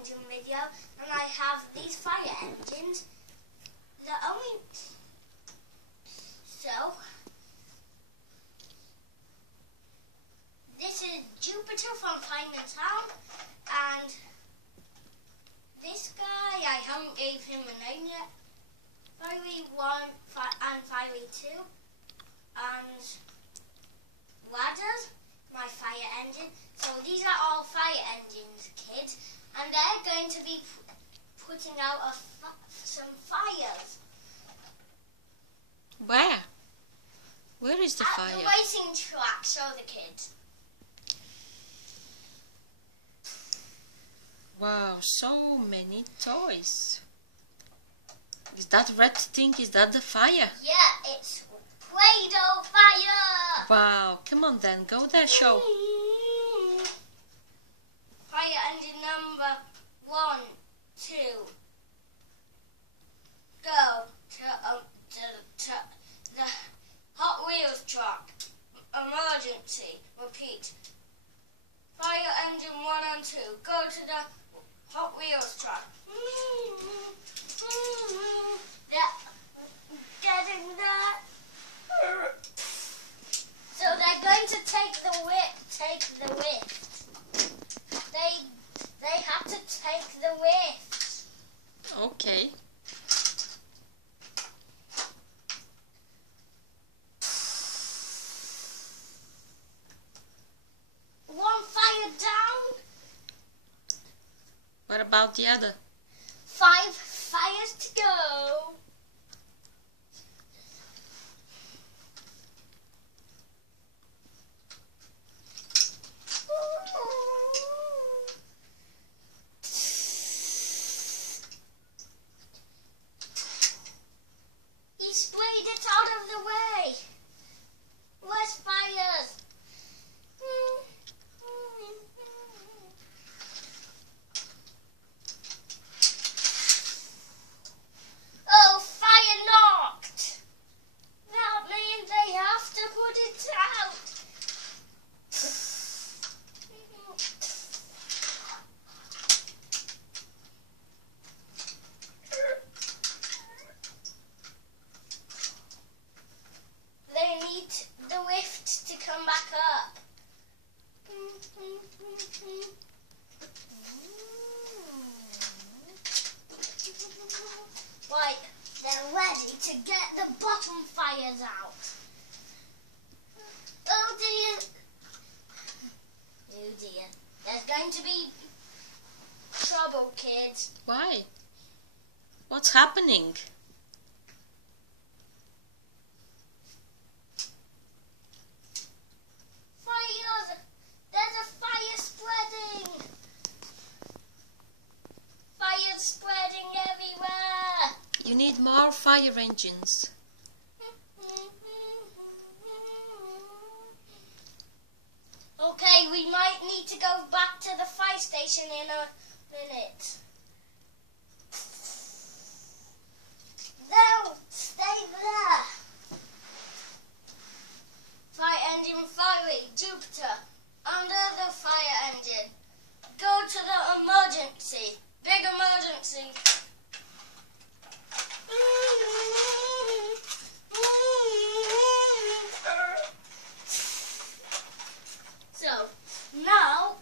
engine video, and I have these fire engines. So this is Jupiter from Final Town, and this guy, I haven't gave him a name yet. Fiery 1 and Fiery 2, and Ladders, my fire engine. So these are all fire engines, kids, and they're going to be putting out some fires. Where? Where is the fire? At the racing track, show the kids. Wow, so many toys. Is that red thing, is that the fire? Yeah, it's Play-Doh fire! Wow, come on then, go there, show. Fire engine number 1, 2. Go to the Hot Wheels truck. Emergency. Repeat. Fire engine 1 and 2. Go to the Hot Wheels truck. Getting there. So they're going to take the whip. They have to take the whip. Okay. One fire down. What about the other? 5 fires to go. He sprayed it out of the way. Less fires. Oh, fire knocked. That means they have to put it out. They need the lift to come back up. Right, they're ready to get the bottom fires out. Oh dear. Oh dear. There's going to be trouble, kids. Why? What's happening? Fires! There's a fire spreading! Fire spreading everywhere! You need more fire engines. Okay, we might need to go back to the fire station in a minute. No, stay there. Fire engine Fiery, Jupiter, under the fire engine. Go to the emergency, big emergency. So, now,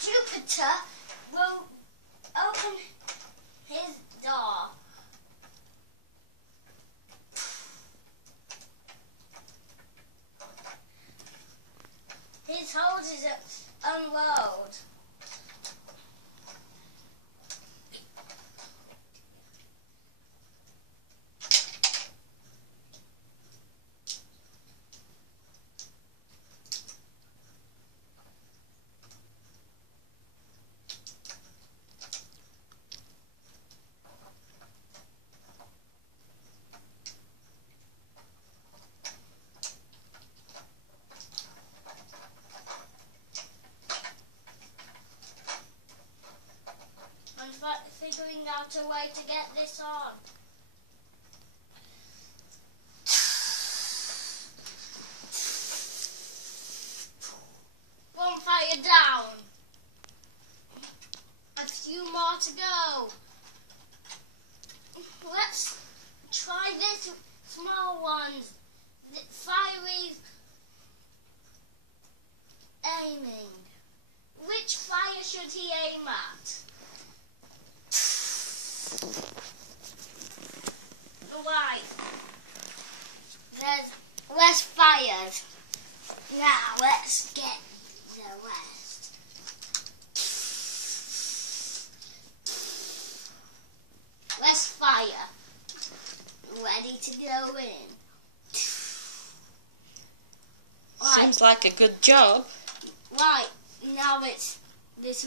Jupiter will open his door. His hoses unload. Figuring out a way to get this on. One fire down. I've few more to go. Let's try this small ones. The fiery aiming. Which fire should he aim at? Right. There's less fires. Now let's get the rest. Less fire. Ready to go in. Seems like a good job. Right, now it's this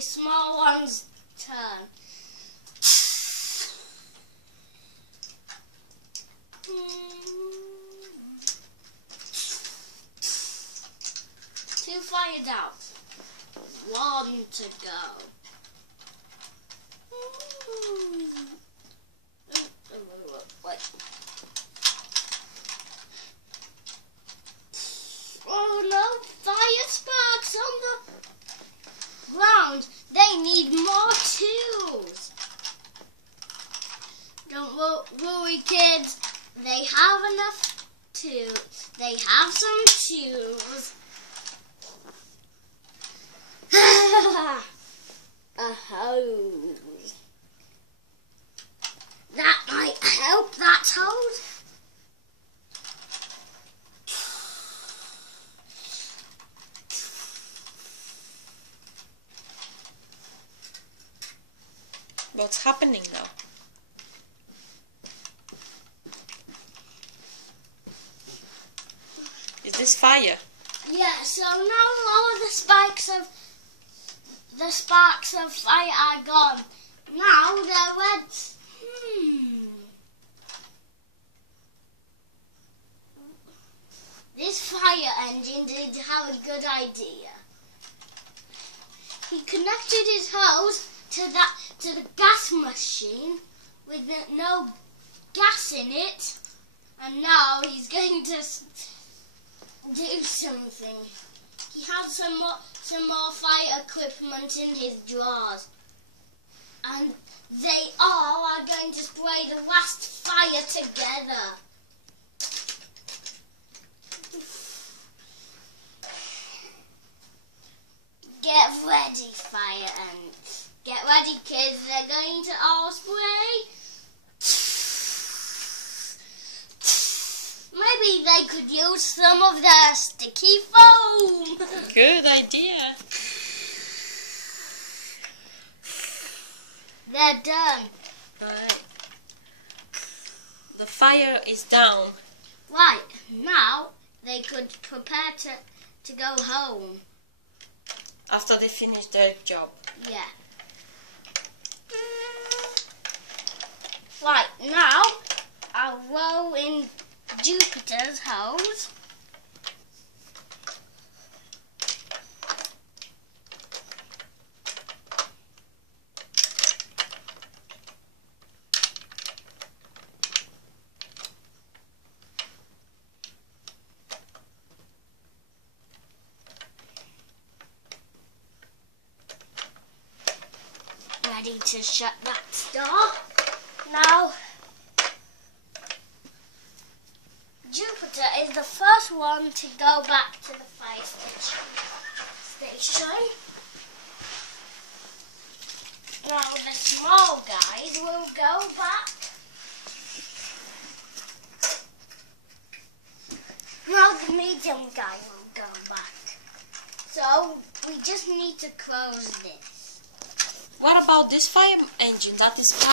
small one's turn. Two fired out. One to go. Wait. Oh no, fire sparks on the ground. They need more tools. Don't worry, kids. They have enough tools. They have some tools. A hose. That might help, that hose. What's happening now? Is this fire? Yeah, so now all of the sparks of fire are gone. Now they're red. This fire engine did have a good idea. He connected his hose to the gas machine with no gas in it, and now he's going to do something. He has some more fire equipment in his drawers, and they all are going to spray the last fire together. Get ready, fire ants. Get ready, kids. They're going to all spray. Maybe they could use some of their sticky foam. Good idea. They're done. Right. The fire is down. Right, now they could prepare to go home. After they finish their job. Yeah. Right, now I'll roll in Jupiter's hose. Ready to shut that door. Now, Jupiter is the first one to go back to the fire station. Now the small guys will go back. Now the medium guy will go back. So we just need to close this. What about this fire engine that is